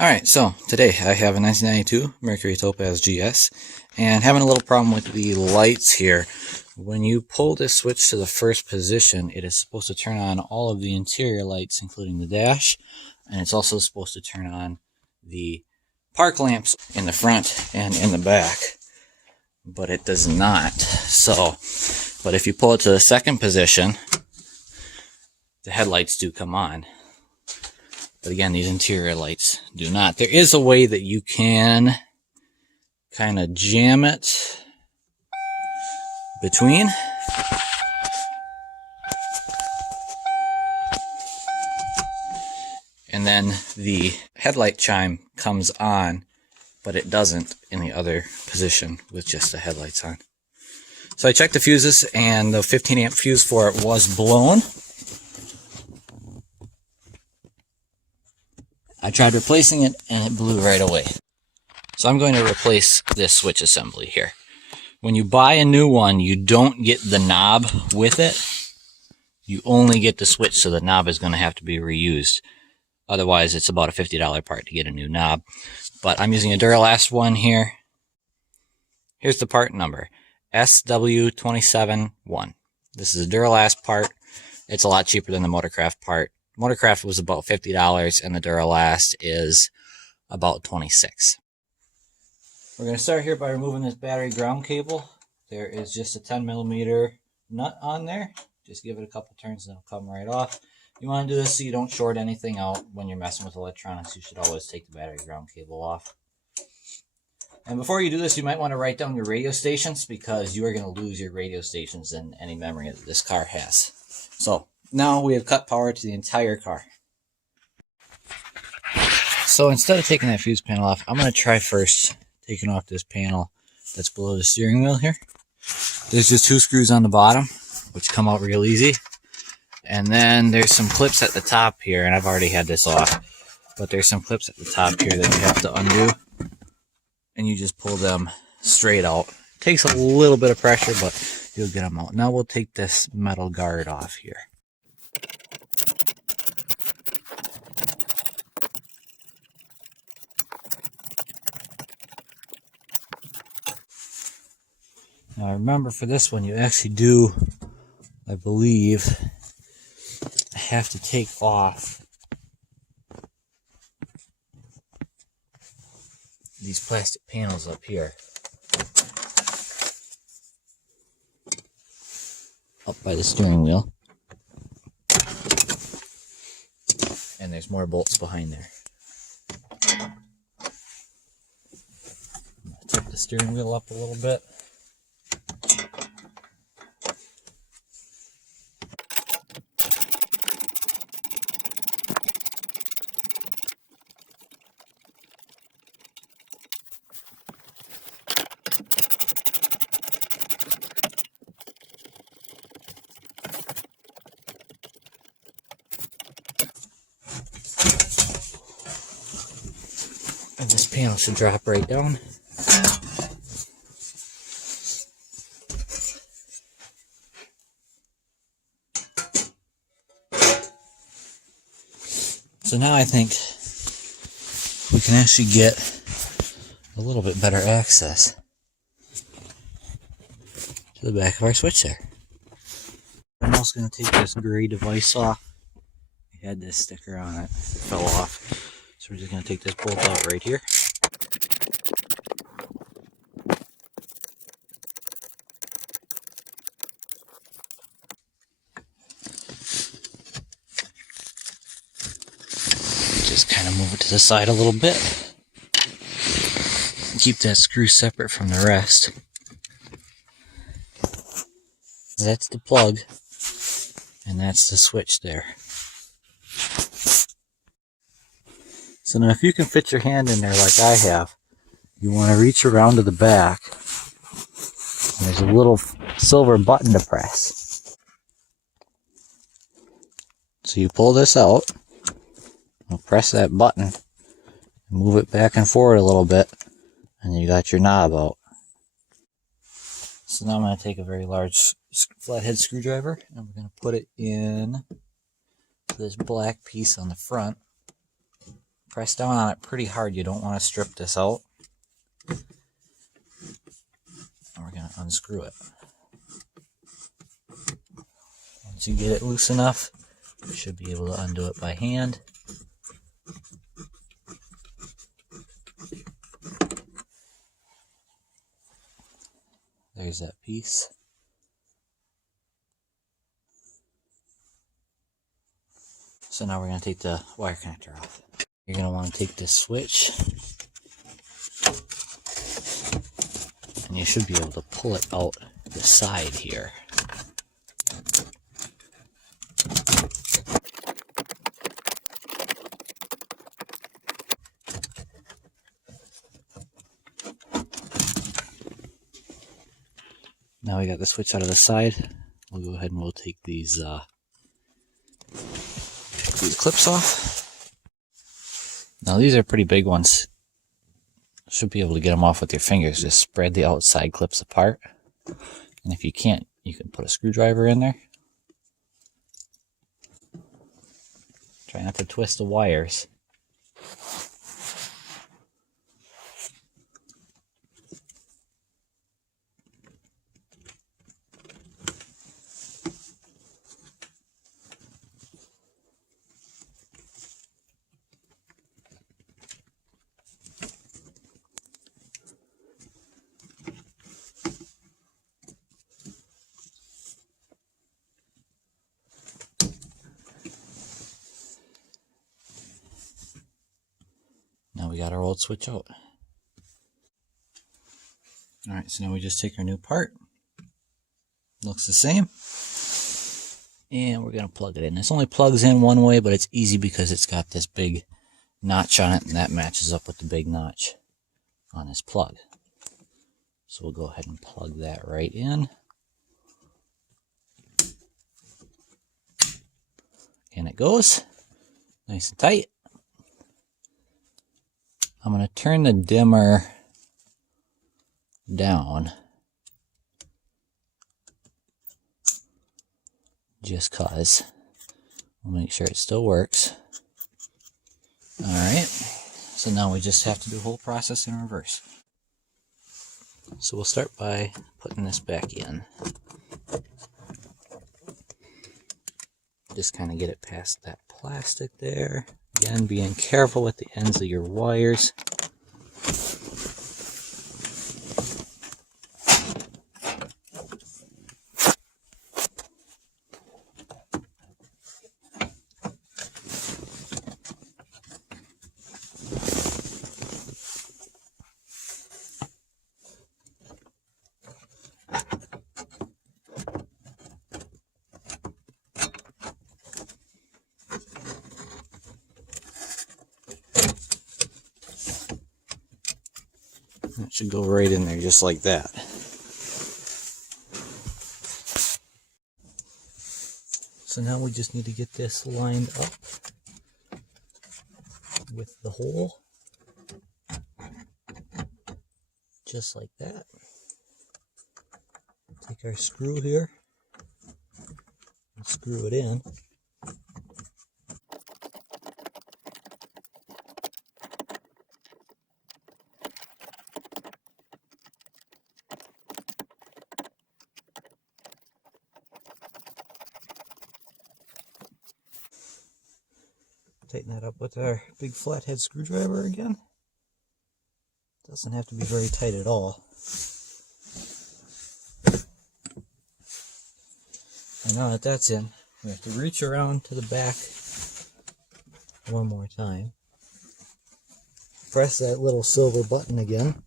Alright, so today I have a 1992 Mercury Topaz GS and having a little problem with the lights here. When you pull this switch to the first position, it is supposed to turn on all of the interior lights, including the dash, and it's also supposed to turn on the park lamps in the front and in the back, but it does not. But if you pull it to the second position, the headlights do come on. But again, these interior lights do not. There is a way that you can kind of jam it between. And then the headlight chime comes on, but it doesn't in the other position with just the headlights on. So I checked the fuses, and the 15 amp fuse for it was blown. I tried replacing it and it blew right away. So I'm going to replace this switch assembly here. When you buy a new one, you don't get the knob with it. You only get the switch, so the knob is going to have to be reused. Otherwise, it's about a $50 part to get a new knob. But I'm using a Duralast one here. Here's the part number, SW271. This is a Duralast part. It's a lot cheaper than the Motorcraft part. Motorcraft was about $50 and the Duralast is about $26. We're going to start here by removing this battery ground cable. There is just a 10mm nut on there. Just give it a couple turns and it'll come right off. You want to do this so you don't short anything out when you're messing with electronics. You should always take the battery ground cable off. And before you do this, you might want to write down your radio stations, because you are going to lose your radio stations and any memory that this car has. So now we have cut power to the entire car. So instead of taking that fuse panel off, I'm going to try first taking off this panel that's below the steering wheel here. There's just 2 screws on the bottom, which come out real easy. And then there's some clips at the top here, and I've already had this off, but there's some clips at the top here that you have to undo, and you just pull them straight out. It takes a little bit of pressure, but you'll get them out. Now we'll take this metal guard off here. Now remember, for this one, you actually do, I believe, have to take off these plastic panels up here, up by the steering wheel, and there's more bolts behind there. I'm going to tip the steering wheel up a little bit. And this panel should drop right down. So now I think we can actually get a little bit better access to the back of our switch there. I'm also going to take this gray device off. It had this sticker on it. It fell off. So we're just going to take this bolt out right here. Just kind of move it to the side a little bit. Keep that screw separate from the rest. That's the plug, and that's the switch there. So now if you can fit your hand in there like I have, you want to reach around to the back, and there's a little silver button to press. So you pull this out, and press that button, move it back and forward a little bit, and you got your knob out. So now I'm going to take a very large flathead screwdriver, and we're going to put it in this black piece on the front. Press down on it pretty hard. You don't want to strip this out. And we're going to unscrew it. Once you get it loose enough, you should be able to undo it by hand. There's that piece. So now we're going to take the wire connector off. You're going to want to take this switch, and you should be able to pull it out the side here. Now we got the switch out of the side. We'll go ahead and we'll take these clips off. Now these are pretty big ones. Should be able to get them off with your fingers. Just spread the outside clips apart. And if you can't, you can put a screwdriver in there. Try not to twist the wires. Now we got our old switch out. Alright, so now we just take our new part. Looks the same. And we're going to plug it in. This only plugs in one way, but it's easy because it's got this big notch on it, and that matches up with the big notch on this plug. So we'll go ahead and plug that right in. And it goes. Nice and tight. I'm going to turn the dimmer down just cause. We'll make sure it still works. Alright, so now we just have to do the whole process in reverse. So we'll start by putting this back in. Just kind of get it past that plastic there. Again, being careful with the ends of your wires. It should go right in there just like that. So now we just need to get this lined up with the hole. Just like that. Take our screw here and screw it in. Tighten that up with our big flathead screwdriver again. Doesn't have to be very tight at all. And now that that's in, we have to reach around to the back one more time. Press that little silver button again.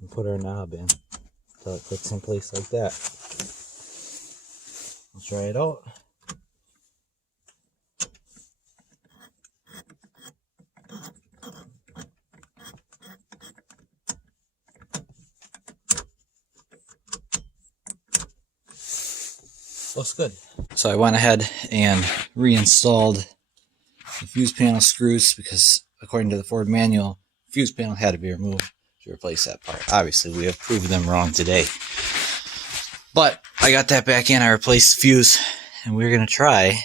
And put our knob in until it clicks in place like that. Let's try it out. Looks good. So I went ahead and reinstalled the fuse panel screws because according to the Ford manual, fuse panel had to be removed to replace that part. Obviously, we have proved them wrong today. But I got that back in. I replaced the fuse, and we're going to try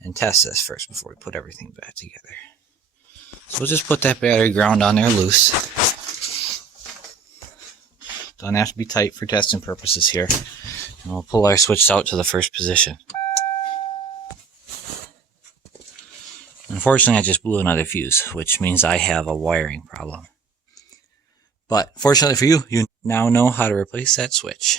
and test this first before we put everything back together. So we'll just put that battery ground on there loose. Doesn't have to be tight for testing purposes here. And we'll pull our switch out to the first position. Unfortunately, I just blew another fuse, which means I have a wiring problem. But fortunately for you, you now know how to replace that switch.